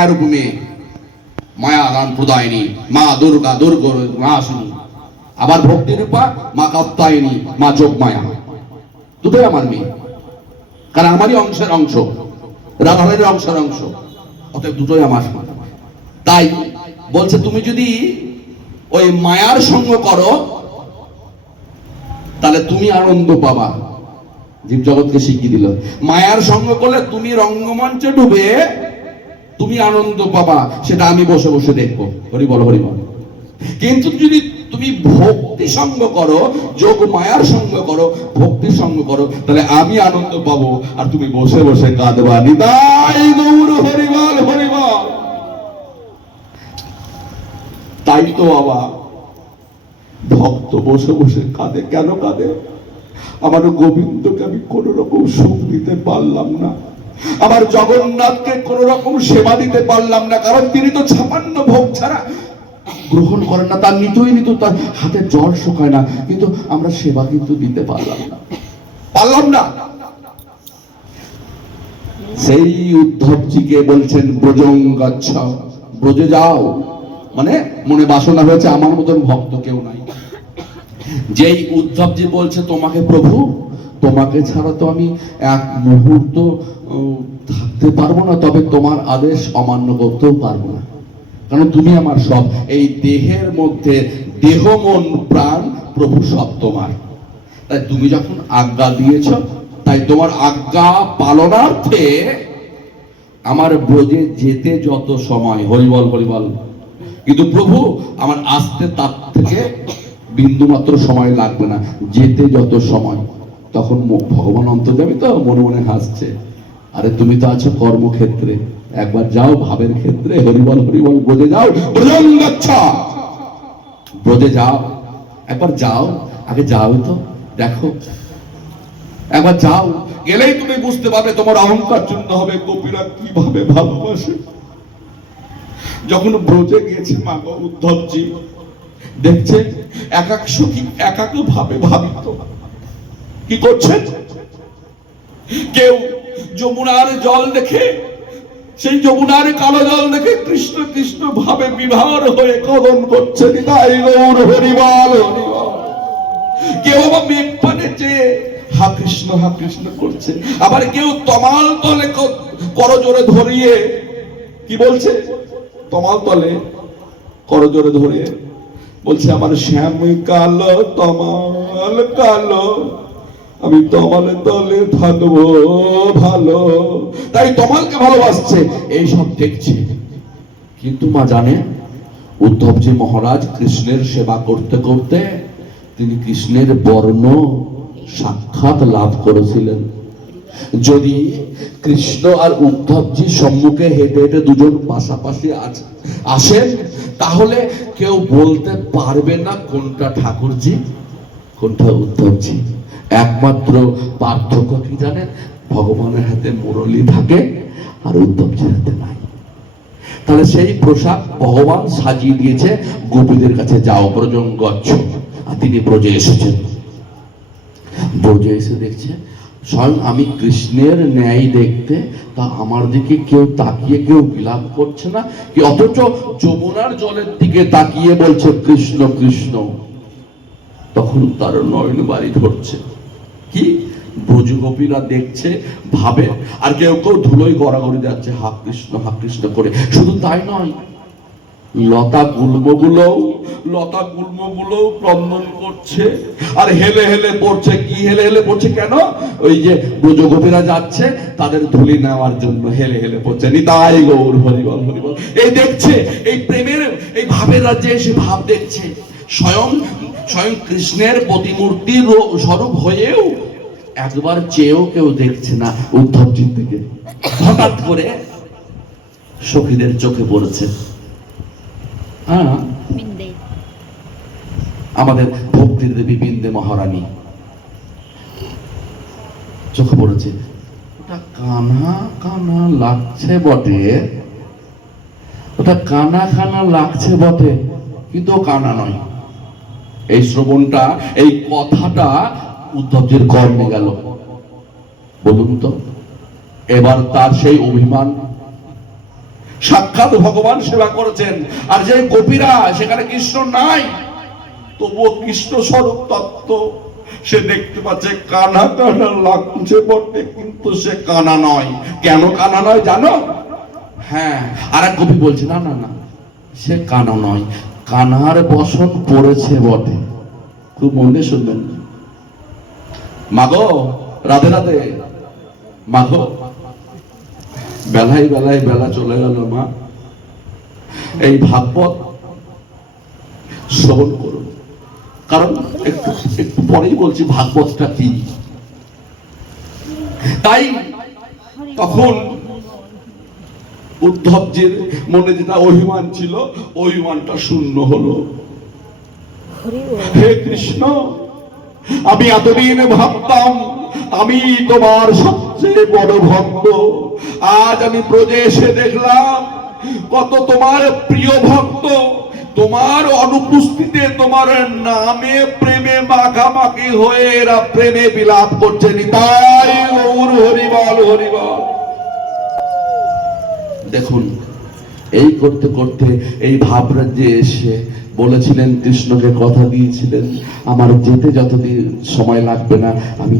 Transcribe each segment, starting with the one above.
মায়ারূপ মেয়ে, মায়া দান প্রদায়িনী মা দুর্গা, নাশিনী। আবার ভক্তি রূপা মা কাত্যায়নী, মা যোগমায়া। দুটোই আমার মেয়ে, কারণ আমারই অংশের অংশ, রাধারানীর অংশের অংশ, অতএব দুটোই আমার। তাই বলছে তুমি যদি ওই মায়ার সঙ্গ করো তাহলে তুমি আনন্দ পাবা। জীব জগৎকে শিখিয়ে দিল, মায়ার সঙ্গ করলে তুমি রঙ্গমঞ্চে ডুবে তুমি আনন্দ পাবা, সেটা আমি বসে বসে দেখবো। হরি বল, হরি বল। কিন্তু যদি তুমি ভক্তি সঙ্গ করো, যোগ মায়ার সঙ্গ করো, ভক্তি সঙ্গ করো, তাহলে আমি আনন্দ পাবো আর তুমি বসে বসে কাঁদবা। নিতাই গৌর হরি বল, হরি বল। তাই তো বাবা ভক্ত বসে বসে কাঁদে। কেন কাঁদে? আমার গোবিন্দকে আমি কোন রকম সুখ দিতে পারলাম না, আমার জগন্নাথকে কোন রকম সেবা দিতে পারলাম না, কারণ তিনি তো 56 ভোগ ছাড়া গ্রহণ করেন না। তার নিতই নিত তার হাতে জল শুকায় না, কিন্তু আমরা সেবা কিন্তু দিতে পারলাম না। সেই উদ্ধবজিকে বলছেন ব্রজং গচ্ছ, ব্রজে যাও। মানে মনে বাসনা হয়েছে আমার মতন ভক্ত কেউ নাই। যেই উদ্ধবজি বলছে তোমাকে প্রভু, তোমাকে ছাড়া তো আমি এক মুহূর্ত থাকতে পারবো না, তবে তোমার আদেশ অমান্য করতেও পারবো না, কারণ তুমি আমার সব। এই দেহের মধ্যে দেহ মন প্রাণ প্রভু সব তোমার। তাই তুমি যখন আজ্ঞা দিয়েছ, তাই তোমার আজ্ঞা পালনার্থে আমার ব্রজে যেতে যত সময়, হরিবল হরিবল, কিন্তু প্রভু আমার আসতে তার থেকে বিন্দু মাত্র সময় লাগবে না, যেতে যত সময়। তখন ভগবান অন্তর্যামী তো মনে মনে হাসছে, আরে তুমি তো আছো কর্মক্ষেত্রে, একবার যাও ভাবের ক্ষেত্রে, হরিবল হরিবল, ব্রজে যাও, ব্রজে যাও, একবার যাও, আগে যাও তো দেখো, একবার যাও, গেলেই তুমি বুঝতে পারবে তোমার অহংকার চূর্ণ হবে, গোপীরা কিভাবে ভালোবাসে। যখন ব্রজে গিয়েছে মা উদ্ধবজি দেখছে একাক সখী একাক ভাবে ভাবিত কি করছে। কেউ যমুনার জল দেখে, সেই যমুনার কালো জল দেখে কৃষ্ণ কৃষ্ণ ভাবে বিভার হয়ে কদম করছে। নিতাই গৌর হরিবল, হরিবল। কেউ আবার মেঘ পানে চেয়ে হা কৃষ্ণ করছে, আবার কেউ তমাল তলে করজোরে ধরিয়ে কি বলছে, তমাল তলে করজোরে ধরিয়ে বলছে আমার শ্যাম কালো তমাল কালো, আমি তমালে তলে থাকবো ভালো। তাই তমালকে ভালোবাসছে, এই সব দেখছে। কিন্তু মা জানে উদ্ধবজি মহারাজ কৃষ্ণের সেবা করতে করতে তিনি কৃষ্ণের বর্ণ সাক্ষাৎ লাভ করেছিলেন। যদি কৃষ্ণ আর উদ্ধবজি সম্মুখে হেঁটে হেঁটে দুজন পাশাপাশি আসেন, তাহলে কেউ বলতে পারবে না কোনটা ঠাকুরজি কোনটা উদ্ধবজি। একমাত্র পার্থক্য কি জানেন? ভগবানের হাতে মুরলী থাকে আর উদ্ধবজির হাতে নাই। তাহলে সেই পোশাক ভগবান সাজিয়ে দিয়েছে গোপীদের কাছে, যাও ব্রজং গচ্ছ। আর তিনি ব্রজে এসেছেন, ব্রজে এসে দেখছে স্বয়ং আমি কৃষ্ণের ন্যায় দেখতে, তা আমার দিকে কেউ তাকিয়ে কেউ বিলাপ করছে না, কি অথচ যমুনার জলের দিকে তাকিয়ে বলছে কৃষ্ণ কৃষ্ণ। তখন তার নয়ন বাড়ি ধরছে। কি ব্রজগোপীরা দেখছে ভাবে, আর কেউ কেউ ধুলোয় গড়াগড়ি যাচ্ছে হা কৃষ্ণ করে। শুধু তাই নয়, লতা গুল্মগুলো ক্রন্দন করছে আর হেলে হেলে পড়ছে। কি হেলে হেলে পড়ছে কেন? ওই যে ব্রজগোপীরা যাচ্ছে তাদের ধুলি নেওয়ার জন্য হেলে হেলে পড়ছে। নিতাই গৌর হরিবল, হরিবল। এই দেখছে, এই প্রেমের এই ভাবের রাজ্যে এসে ভাব দেখছে। স্বয়ং কৃষ্ণের প্রতিমূর্তির স্বরূপ হয়েও একবার চেয়েও কেউ দেখছে না উদ্ধবজির দিকে। হঠাৎ করে সখীদের চোখে পড়েছে, আমাদের ভক্তির দেবী বিন্দে মহারানী চোখে পড়েছে। ওটা কানা কানা লাগছে বটে, ওটা কানা কানা লাগছে বটে, কিন্তু ও কানা নয়। এই শ্রবণটা, এই কথাটা উদ্ধবজির কর্মে গেল। বলুন তো এবার তার সেই অভিমান, সাক্ষাৎ ভগবান সেবা করেছেন। আর যে গোপীরা, সেখানে কৃষ্ণ নাই, তবুও কৃষ্ণ স্বরূপ তত্ত্ব সে দেখতে পাচ্ছে। কানা কানা লাগছে বটে, কিন্তু সে কানা নয়। কেন কানা নয় জানো? হ্যাঁ, আর এক গোপী বলছে না না না, সে কানা নয়, কানার বসন পড়েছে বটে। খুব মন দিয়ে শুনবেন। মাগো, রাধে রাধে। মাগো, বেলায় বেলায় বেলা চলে গেল মা, এই ভাগবত শ্রবণ করুন। কারণ একটু একটু পরেই বলছি ভাগবতটা কি। তাই তখন উদ্ধবজির মনে যেটা অভিমান ছিল, অভিমানটা শূন্য হলো। হে কৃষ্ণ, আমি এতদিন ভাবতাম আমি তোমার সবচেয়ে বড় ভক্ত, আজ আমি ব্রজে এসে দেখলাম কত তোমার প্রিয় ভক্ত তোমার অনুপস্থিতিতে তোমার নামে প্রেমে মাখামাখি হয়ে এরা প্রেমে বিলাপ করছে। নিতাই গৌর হরি বল, হরি বল। দেখুন, এই করতে করতে এই ভাবরাজ্যে এসে বলেছিলেন, কৃষ্ণকে কথা দিয়েছিলেন, আমার যেতে যতদিন সময় লাগবে না, আমি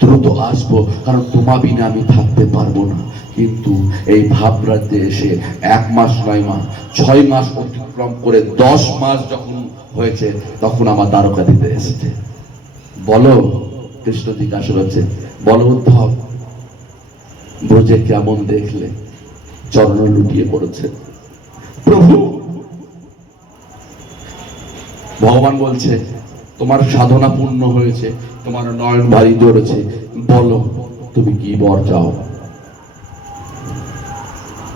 দ্রুত আসবো, কারণ তোমা বিনা আমি থাকতে পারবো না। কিন্তু এই ভাবরাজ্যে এসে 1 মাস নয় মা, 6 মাস অতিক্রম করে 10 মাস যখন হয়েছে, তখন আমার দ্বারকা দিতে এসেছে। বলো, কৃষ্ণ জিজ্ঞাসা করছে, বলো উদ্ধব, ব্রজে কেমন দেখলে? চরণ লুটিয়ে পড়েছে। প্রভু, ভগবান বলছে তোমার সাধনা পূর্ণ হয়েছে, তোমার নয়ন ভারী ধরেছে, বলো তুমি কি বর চাও?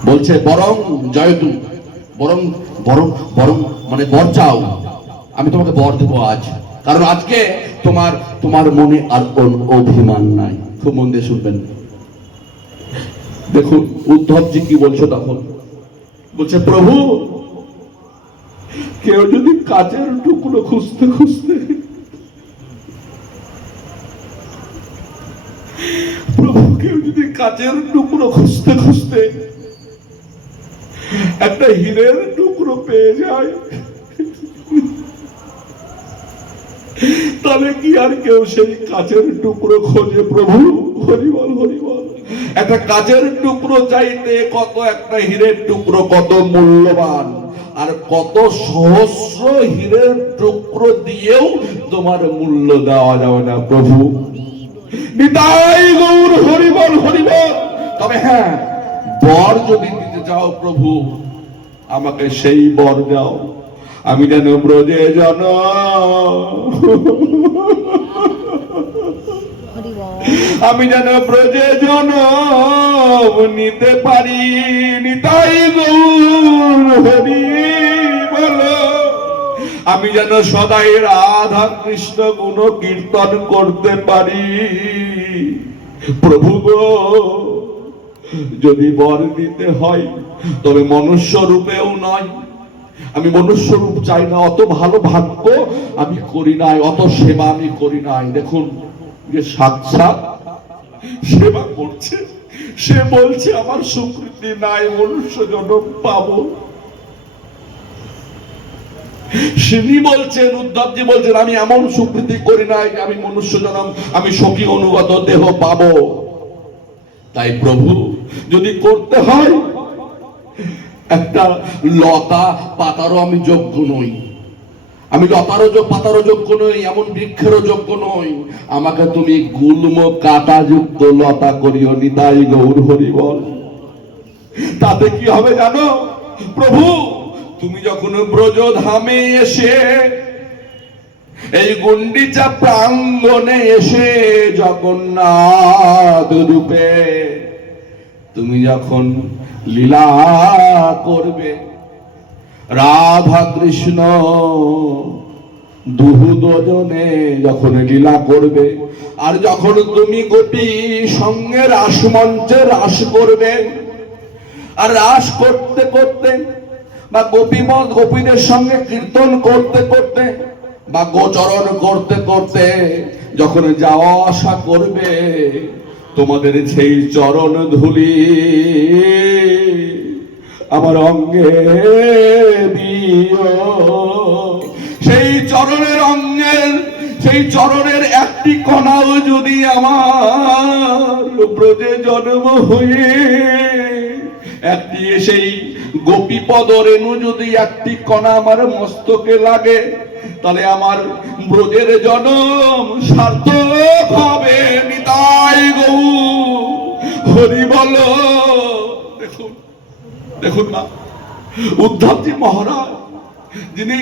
বলছে বরং জয়তু, বরং বরং বরং মানে বর চাও, আমি তোমাকে বর দেবো আজ, কারণ আজকে তোমার তোমার মনে আর কোন অভিমান নাই। খুব মন দিয়ে শুনবেন। দেখুন উদ্ধবজি কি বলছে তখন। বলছে, প্রভু, কেউ যদি কাচের টুকরো খুঁজতে খুঁজতে, প্রভু, কেউ যদি কাচের টুকরো খুঁজতে খুঁজতে একটা হীরের টুকরো পেয়ে যায়, তবে কি আর কেউ সেই কাচের টুকরো খোঁজে? প্রভু, হরিবল, হরিবল। একটা কাচের টুকরো চাইতে কত একটা হীরের টুকরো কত মূল্যবান, আর কত সহস্র হীরের টুকরো দিয়েও তোমার মূল্য দেওয়া যাবে না। প্রভু, নিতাই গৌর হরিবল, হরিবল। তবে হ্যাঁ, বর যদি দিতে চাও প্রভু, আমাকে সেই বর দাও, আমি যেন ব্রজে জন, আমি যেন ব্রজে জন নিতে পারি। নিতাই গৌর হরি বল। আমি যেন সদাই রাধা কৃষ্ণ গুণ কীর্তন করতে পারি। প্রভু গো, যদি বর দিতে হয় তবে মনুষ্য রূপেও নয়। আমি মনুষ্য রূপ চাই না, অত ভালো ভাগ্য আমি করি নাই, অত সেবা আমি করি নাই। দেখুন, যে সাক্ষাৎ সেবা করছে, সে বলছে আমার স্বীকৃতি নাই, মনুষ্য জন্ম পাবো। তিনি বলছেন, উদ্ধবজি বলছেন, আমি এমন স্বীকৃতি করি নাই, আমি মনুষ্য জন্ম, আমি সখী অনুগত দেহ পাবো। তাই প্রভু, যদি করতে হয়, একটা লতা পাতারও আমি যোগ্য নই, আমি লতারও পাতারও যোগ্য নই, এমন বৃক্ষেরও যোগ্য নই। আমাকে তুমি গুল্ম কাটা যুক্ত লতা করিও। নিতাই গৌর হরি বল। তাতে কি হবে জানো? প্রভু, তুমি যখন ব্রজধামে এসে, এই গুন্ডিচা প্রাঙ্গণে এসে জগন্নাথ রূপে তুমি যখন লীলা করবে, রাধা কৃষ্ণ দুজনে যখন লীলা করবে, আর যখন তুমি গোপী সঙ্গে রাসমঞ্চে রাস করবে, আর রাস করতে করতে বা গোপীদের সঙ্গে কীর্তন করতে করতে বা গোচরণ করতে করতে যখন যাওয়া আসা করবে, তোমাদের সেই চরণ ধুলি আমার অঙ্গে দিও। সেই চরণের অঙ্গের, সেই চরণের একটি কণাও যদি আমার ব্রজে জন্ম হয়ে একটি সেই গোপীপদ রেণু যদি একটি কণা আমার মস্তকে লাগে, তাহলে আমার ব্রজের জন্ম সার্থক হবে। নিতাই গৌর হরি বল। দেখুন, দেখুন না, উদ্ধবজি মহারাজ যিনি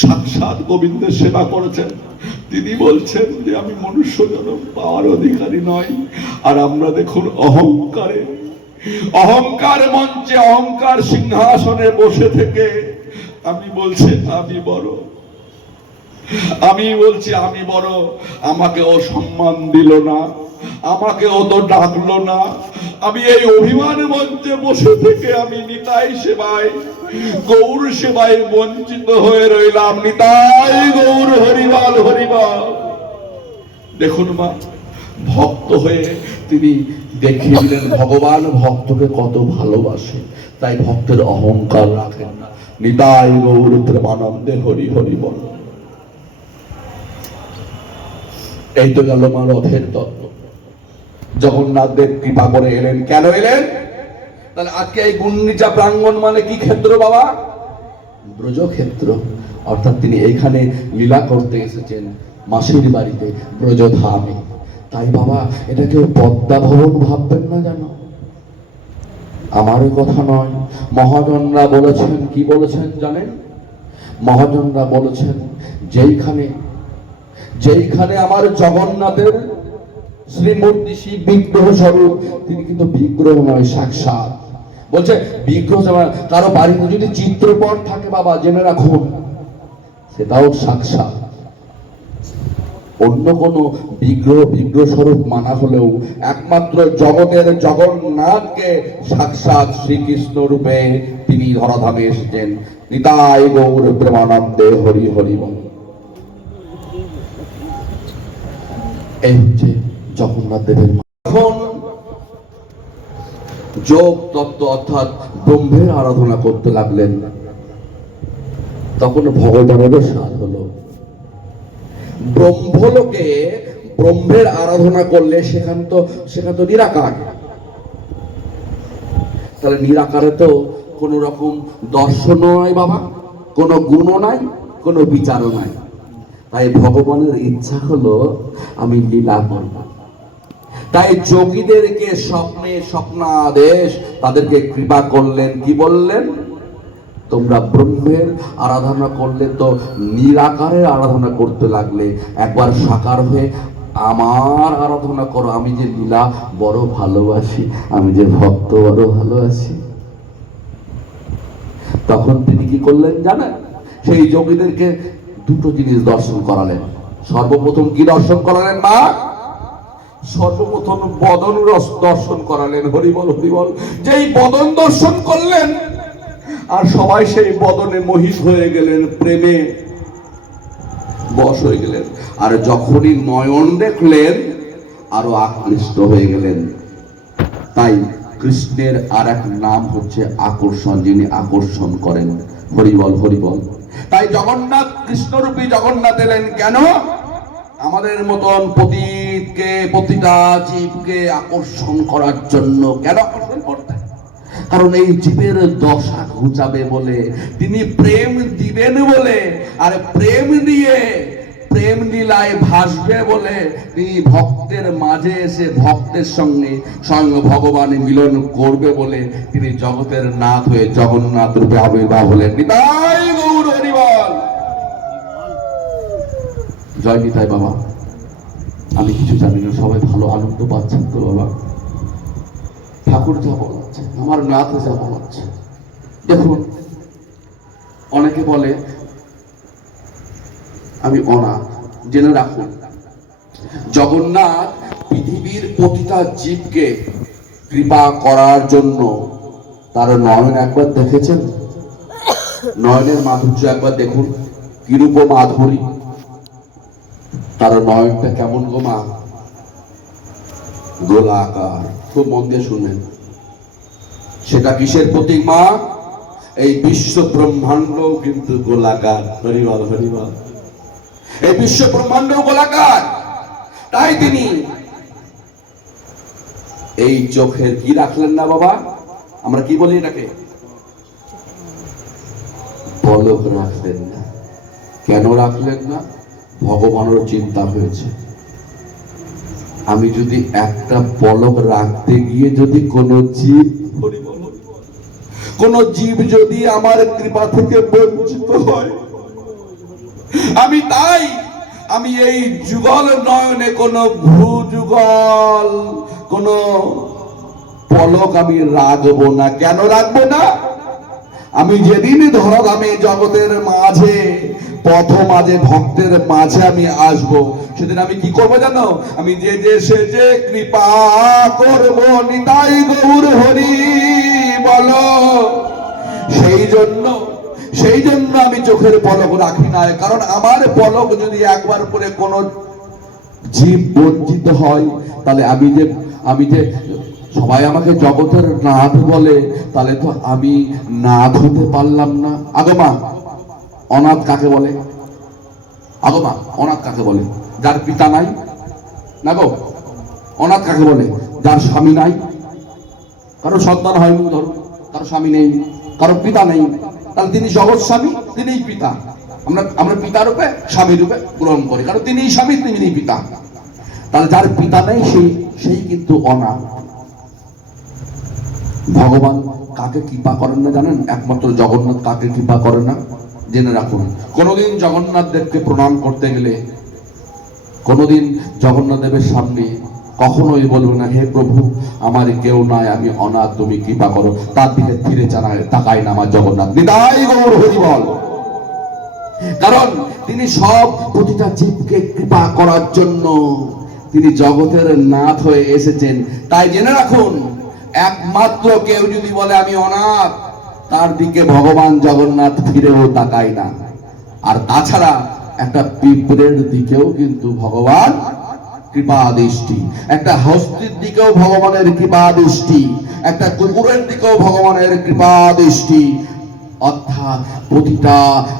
সাক্ষাৎ গোবিন্দের সেবা করেছেন, তিনি বলছেন যে আমি মনুষ্য জন্ম পাওয়ার অধিকারী নয়। আর আমরা দেখুন অহংকারে, অহংকার মঞ্চে, অহংকার সিংহাসনে বসে থেকে আমি বলছি আমি বড়, আমি বলছি আমি বড়। আমাকে ও সম্মান দিল না, আমাকে ও তো ডাকলো না। আমি এই অভিমান মঞ্চে বসে থেকে আমি নিতাই সেবায়, গৌর সেবায় বঞ্চিত হয়ে রইলাম। নিতাই গৌর হরিবল হরিবল। দেখুন মা, ভক্ত হয়ে তিনি দেখিয়ে দিলেন ভগবান ভক্তকে কত ভালোবাসে, তাই ভক্তের অহংকার রাখেন না। নিতাই গৌর প্রেমানন্দে হরি হরি বল। এই তো গেল মা রথের তত্ত্ব। জগন্নাথ দেব কৃপা করে এলেন। কেন এলেন? তাহলে আজকে এই গুন্ডিচা প্রাঙ্গণ মানে কি ক্ষেত্র বাবা? ব্রজক্ষেত্র। অর্থাৎ তিনি এখানে লীলা করতে এসেছেন মাসির বাড়িতে, ব্রজধামে। তাই বাবা এটা কেউ পদ্মা ভবন ভাববেন না, জানো? আমার কথা নয়, মহাজনরা বলেছেন। কি বলেছেন জানেন? মহাজনরা বলেছেন যেইখানে যেইখানে আমার জগন্নাথের শ্রীমূর্তি শিব বিগ্রহ স্বরূপ, তিনি কিন্তু বিগ্রহ নয়, সাক্ষাৎ। বলছে বিগ্রহ কারো বাড়িতে যদি চিত্রপট থাকে বাবা, জেনে রাখুন সেটাও সাক্ষাৎ। অন্য কোনো বিগ্রহ স্বরূপ মানা হলেও একমাত্র জগতের জগন্নাথকে সাক্ষাৎ শ্রীকৃষ্ণ রূপে তিনি ধরাধামে এসেছেন। নিতাই গৌর প্রেমানন্দে হরি হরি বল। এই হচ্ছে জগন্নাথ দেবের। এখন যোগ তত্ত্ব অর্থাৎ ব্রহ্মের আরাধনা করতে লাগলেন, তখন ভগবানেরও সাধ হলো। ব্রহ্মলোকে ব্রহ্মের আরাধনা করলে সেখান তো নিরাকার। তাহলে নিরাকারে তো কোন রকম দর্শনও নাই বাবা, কোনো গুণও নাই, কোনো বিচারও নাই। তাই ভগবানের ইচ্ছা হলো আমি লীলা করব। তাই যোগীদেরকে স্বপ্নে স্বপ্নাদেশ তাদেরকে কৃপা করলেন। কি বললেন? তোমরা ব্রহ্মের আরাধনা করলে তো নিরাকারের আরাধনা করতে লাগলে, একবার সাকার হয়ে আমার আরাধনা করো। আমি যে লীলা বড় ভালোবাসি, আমি যে ভক্ত বড় ভালোবাসি। তখন তিনি কি করলেন জানেন? সেই যোগীদেরকে দুটো জিনিস দর্শন করালেন। সর্বপ্রথম কি দর্শন করালেন মা? সর্বপ্রথম বদন রস দর্শন করালেন। হরিবল হরিবল। যেই বদন দর্শন করলেন আর সবাই সেই বদনে মোহিত হয়ে গেলেন, প্রেমে বশ হয়ে গেলেন। আর যখনই নয়ন দেখলেন আরো আকৃষ্ট হয়ে গেলেন। তাই কৃষ্ণের আর এক নাম হচ্ছে আকর্ষণ, যিনি আকর্ষণ করেন। হরিবল হরিবল। তাই জগন্নাথ কৃষ্ণরূপী জগন্নাথ এলেন কেন? আমাদের মতন প্রতিটা জীবকে আকর্ষণ করার জন্য। কেন আকর্ষণ করতেন? কারণ এই জীবের দশা ঘুচাবে বলে, তিনি প্রেম দিবেন বলে, আর প্রেম দিয়ে প্রেম লীলায় ভাসবে বলে তিনি ভক্তের মাঝে এসে ভক্তের সঙ্গে স্বয়ং ভগবান মিলন করবে বলে তিনি জগতের নাথ হয়ে জগন্নাথ রূপে আবির্ভাব হলেন। নিতাই গৌর হরিবল। জয় নিতাই বাবা। আমি কিছু জানি না, সবাই ভালো আনন্দ পাচ্ছেন তো বাবা? ঠাকুর যা বলাচ্ছে, আমার নাথ যা বলাচ্ছে। দেখুন, অনেকে বলে আমি অনাথ। জেনে রাখুন, জগন্নাথ পৃথিবীর প্রতিটা জীবকে কৃপা করার জন্য তার নয়ন একবার দেখেছেন? নয়নের মাধুর্য একবার দেখুন, কিরূপ মাধুরী। তার নয়নটা কেমন গো মা? গোলাকার। খুব মন দিয়ে শুনবেন। সেটা কিসের প্রতীক মা? এই বিশ্ব ব্রহ্মাণ্ড কিন্তু গোলাকার। হরিবল হরিবল। এই বিশ্ব ব্রহ্মাণ্ড গোলাকার, তাই তিনি এই চোখের কি রাখলেন না বাবা? আমরা কি বলি এটাকে? পলক রাখলেন না। কেন রাখলেন না? ভগবানের চিন্তা হয়েছে, আমি যদি একটা পলক রাখতে গিয়ে যদি কোন জীব যদি আমার কৃপা থেকে বঞ্চিত হয়, আমি এই যুগল নয়নে কোন ভূযুগল কোন পলক আমি রাখবো না। কেন রাখবো না? আমি যেদিন ধরাধামে জগতের মাঝে পথ মাঝে ভক্তের মাঝে আমি আসব, সেদিন আমি কি করবো জানো? আমি যে সেজে কৃপা করব নিতাই গৌর হরি বলো। সেই জন্য আমি চোখের পলক রাখি না। কারণ আমার পলক যদি একবার করে কোন জীব বঞ্চিত হয়, তাহলে আমি যে সবাই আমাকে জগতের নাথ বলে, তাহলে তো আমি নাথ হতে পারলাম না। আগমা অনাথ কাকে বলে? আগমা অনাথ কাকে বলে? যার পিতা নাই না গো। অনাথ কাকে বলে? যার স্বামী নাই, কারো সন্তান হয়নি, ধরো কারো স্বামী নেই, কারো পিতা নেই, তাহলে তিনি জগৎ স্বামী, তিনিই পিতা। আমরা পিতা রূপে স্বামী রূপে গ্রহণ করি, কারণ তিনিই স্বামী, তিনিই পিতা। তাহলে যার পিতা নেই সেই কিন্তু অনাথ। ভগবান কাকে কৃপা করেন না জানেন? একমাত্র জগন্নাথ কাকে কৃপা করেন না জেনে রাখুন। কোনদিন জগন্নাথ দেবকে প্রণাম করতে গেলে, কোনদিন জগন্নাথ দেবের সামনে কখনোই বলবে না, হে প্রভু আমার কেউ নাই, আমি অনাথ, তুমি কৃপা করো। তার দিকে ফিরে তাকায় না আমার জগন্নাথ। নিতাই গৌর হরি বল। কারণ তিনি সব প্রতিটা জীবকে কৃপা করার জন্য তিনি জগতের নাথ হয়ে এসেছেন। তাই জেনে রাখুন, একমাত্র কেউ যদি বলে আমি অনাথ, তার দিকে ভগবান জগন্নাথ ফিরেও তাকায় না। আর তাছাড়া একটা পিঁপড়ের দিকেও কিন্তু ভগবান কৃপা দৃষ্টি, একটা হস্তির দিকেও ভগবানের কৃপা দৃষ্টি, একটা কুকুরের দিকেও ভগবানের কৃপা দৃষ্টি। অর্থাৎ প্রতিটা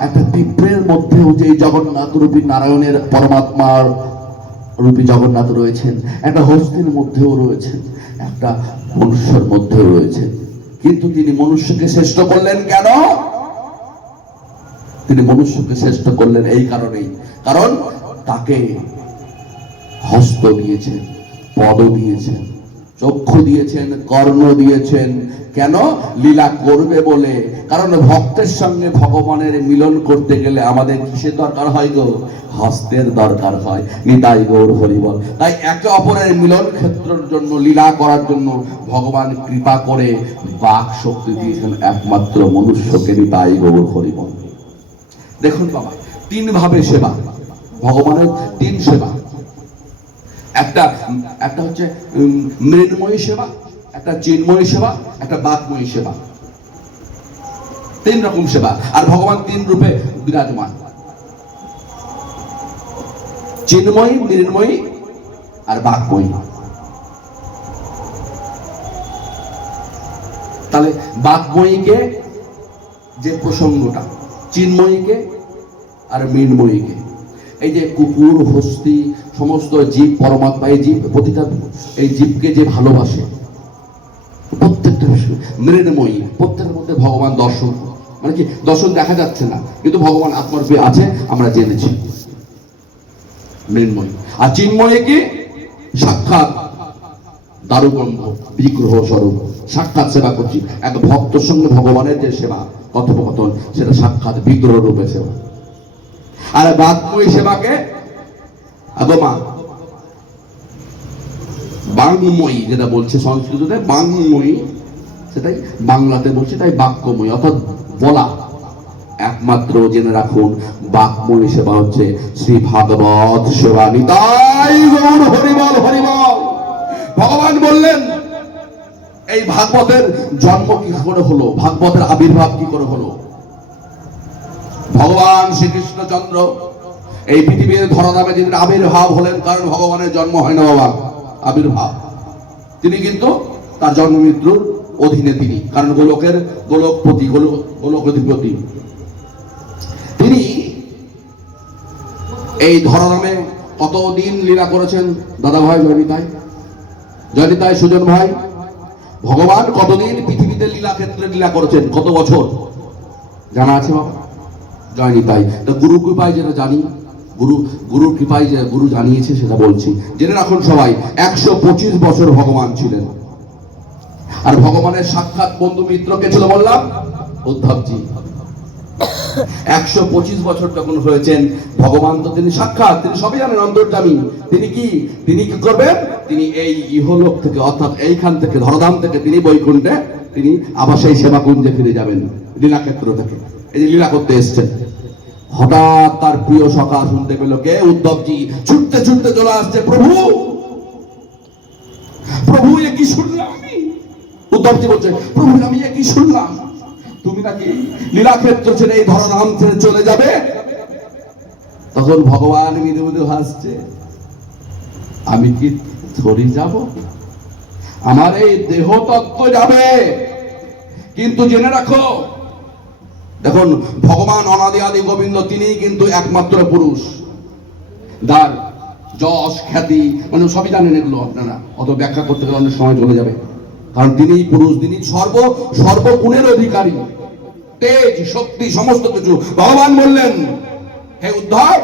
একটা পিঁপড়ের মধ্যেও যে জগন্নাথ রূপী নারায়ণের পরমাত্মার রূপী জগন্নাথ রয়েছেন, একটা হস্তির মধ্যেও রয়েছেন, একটা মনুষ্যের মধ্যেও রয়েছেন। কিন্তু তিনি মনুষ্যকে শ্রেষ্ঠ করলেন কেন? তিনি মনুষ্যকে শ্রেষ্ঠ করলেন এই কারণেই, কারণ তাকে হস্ত দিয়েছেন, পদ দিয়েছেন, চক্ষু দিয়েছেন, কর্ণ দিয়েছেন। কেন? লীলা করবে বলে। কারণ ভক্তের সঙ্গে ভগবানের মিলন করতে গেলে আমাদের কিসের দরকার হয় গো? হস্তের দরকার হয়। নিতাই গৌর হরি বল। তাই একে অপরের মিলন ক্ষেত্রের জন্য, লীলা করার জন্য ভগবান কৃপা করে বাক শক্তি দিয়েছেন একমাত্র মনুষ্যকে। নিতাই গৌর হরি বল। দেখুন বাবা, তিন ভাবে সেবা, ভগবানের তিন সেবা। একটা হচ্ছে মৃন্ময়ী সেবা, একটা চিন্ময়ী সেবা, একটা বাকময়ী সেবা। তিন রকম সেবা। আর ভগবান তিন রূপে বিরাজমান, চিন্ময়ী, মৃন্ময়ী আর বাকময়ী। তাহলে বাকময়ীকে যে প্রসঙ্গটা, চিন্ময়ীকে আর মৃন্ময়ীকে, এই যে কুকুর, হস্তি, সমস্ত জীব পরমাত্মা, এই জীব প্রতিটা এই জীবকে যে ভালোবাসে, প্রত্যেকটা মৃন্ময়ী, প্রত্যেকের মধ্যে ভগবান দর্শন, মানে কি দর্শন দেখা যাচ্ছে না, কিন্তু ভগবান আত্মারূপে আছে, আমরা জেনেছি। মৃন্ময়ী। আর চিন্ময়ী কি? সাক্ষাৎ দারুগন্ধ বিগ্রহ স্বরূপ, সাক্ষাৎ সেবা করছি। এক ভক্তর সঙ্গে ভগবানের যে সেবা, কথোপকথন, সেটা সাক্ষাৎ বিগ্রহ রূপে সেবা। আর বাকময়ী সেবাকে আগমা বাঙ্গময়ী, যেটা বলছে সংস্কৃততে বাঙ্গময়ী, সেটাই বাংলাতে বলছে, তাই বাক্যময়ী, অর্থাৎ বলা। একমাত্র জেনে রাখুন, বাকময়ী সেবা হচ্ছে শ্রী ভাগবত সেবা। নিতাই গৌর হরিবল হরিবল। ভগবান বললেন, এই ভাগবতের জন্ম কি করে হলো, ভাগবতের আবির্ভাব কি করে হলো? ভগবান শ্রীকৃষ্ণচন্দ্র এই পৃথিবীর ধরাধামে যেদিন আবির্ভাব হলেন, কারণ ভগবানের জন্ম হয় না বাবা, আবির্ভাব। তিনি কিন্তু তার জন্ম মৃত্যুর অধীনে তিনি, কারণ গোলকপতি তিনি এই ধরাধামে কতদিন লীলা করেছেন দাদা ভাই জয়নিতাই সুজন ভাই? ভগবান কতদিন পৃথিবীতে লীলা ক্ষেত্রে লীলা করেছেন, কত বছর জানা আছে বাবা? জয়নিতাই। তো গুরু কৃপায় যেটা জানি, গুরুর কৃপায় যে গুরু জানিয়েছে সেটা বলছি, জেনে রাখুন সবাই। 125 বছর ভগবান ছিলেন। আর ভগবানের সাক্ষাৎ বন্ধু মিত্রকে ছিল বললাম উদ্ধবজি। 125 বছর যখন হয়েছেন ভগবান, তো তিনি সাক্ষাৎ, তিনি সবই জানেন, অন্তর্যামী। তিনি কি করবেন? তিনি এই ইহলোক থেকে, অর্থাৎ এইখান থেকে ধরাধাম থেকে তিনি বৈকুণ্ঠে, তিনি আবার সেই সেবা কুঞ্জে ফিরে যাবেন লীলাক্ষেত্র থেকে। এই যে লীলা করতে এসছেন, হঠাৎ তার প্রিয় সখা শুনতে পেল, কে? উদ্ধবজি। ছুটতে ছুটতে চলে আসছে, প্রভু এ কি শুনলাম আমি? উদ্ধবজি বলছে, প্রভু আমি এ কি শুনলাম, তুমি নাকি লীলাক্ষেত্র ছেড়ে এই ধরাধাম ছেড়ে চলে যাবে? তখন ভগবান মৃদু মৃদু হাসছে, আমি কি ধরি যাব? আমার এই দেহ তত্ত্ব যাবে, কিন্তু জেনে রাখো, দেখুন ভগবান অনাদি আদি গোবিন্দ, তিনি কিন্তু একমাত্র পুরুষ। যার যশ খ্যাতি মানে সবই জানেন, এগুলো আপনারা অত ব্যাখ্যা করতে গেলে অনেক সময় চলে যাবে। কারণ তিনি পুরুষ, তিনি সর্বগুণের অধিকারী, তেজ শক্তি সমস্ত কিছু। ভগবান বললেন, হে উদ্ধব,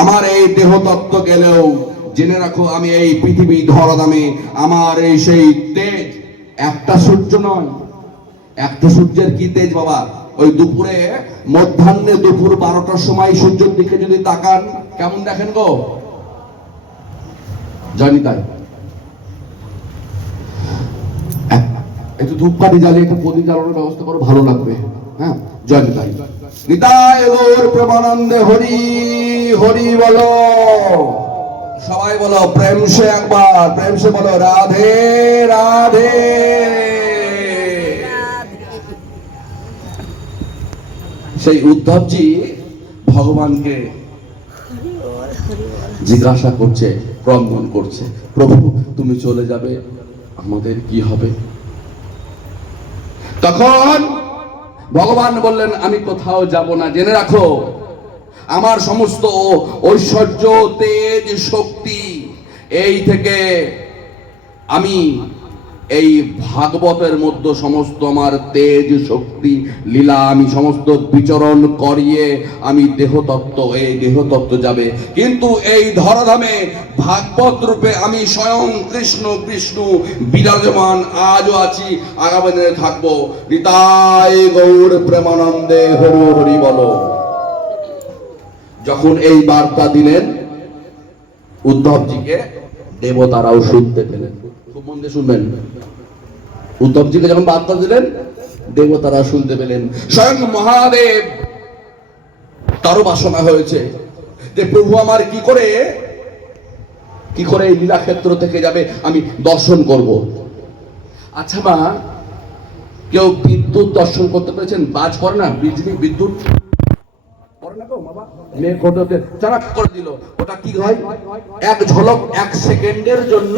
আমার এই দেহ তত্ত্ব গেলেও জেনে রাখো, আমি এই পৃথিবী ধরাধামে আমার এই সেই তেজ, একটা সূর্য নয়। একটা সূর্যের কি তেজ বাবা? ওই দুপুরে মধ্যাহ্নে দুপুর 12টার সময় সূর্যের দিকে যদি তাকান, কেমন দেখেন গো? জানি তাই একটু ধূপকাঠি জ্বালিয়ে একটা প্রদীপ জ্বালানোর ব্যবস্থা করো, ভালো লাগবে। হ্যাঁ, জয় নিতাই। নিতাই গৌর প্রেমানন্দে হরি হরি বলো। সবাই বলো প্রেম সে, একবার প্রেম সে বলো রাধে রাধে। সেই উদ্ধবজি ভগবানকে জিজ্ঞাসা করছে, ক্রন্দন করছে, প্রভু তুমি চলে যাবে, আমাদের কি হবে? তখন ভগবান বললেন, আমি কোথাও যাব না, জেনে রাখো, আমার সমস্ত ঐশ্বর্য তেজ শক্তি এই থেকে আমি এই ভাগবতের মধ্যে সমস্ত আমার তেজ শক্তি লীলা আমি সমস্ত বিচরণ করিয়ে আমি এই দেহতত্ত্ব যাবে, কিন্তু এই ধরাধামে ভাগবত রূপে আমি স্বয়ং কৃষ্ণ বিষ্ণু বিরাজমান, আজও আছি, আগামী দিনে থাকবো। নিতাই গৌর প্রেমানন্দে হরি হরি বলো। যখন এই বার্তা দিলেন উদ্ধবজিকে, দেবতারাও শুনতে পেলেন। খুব মন দিয়ে শুনবেন, উদ্ধবজিকে যখন বার্তা দিলেন দেবতারা শুনতে পেলেন। স্বয়ং মহাদেব তারও বাসনা হয়েছে যে প্রভু আমার কি করে এই লীলাক্ষেত্র থেকে যাবে, আমি দর্শন করব। আচ্ছা মা, কেউ বিদ্যুৎ দর্শন করতে পেরেছেন? বাজ পড়ে না, বিজলি বিদ্যুৎ পড়ে না গো বাবা, মেঘ চারাক করে দিল, ওটা কি হয়? এক ঝলক, এক সেকেন্ডের জন্য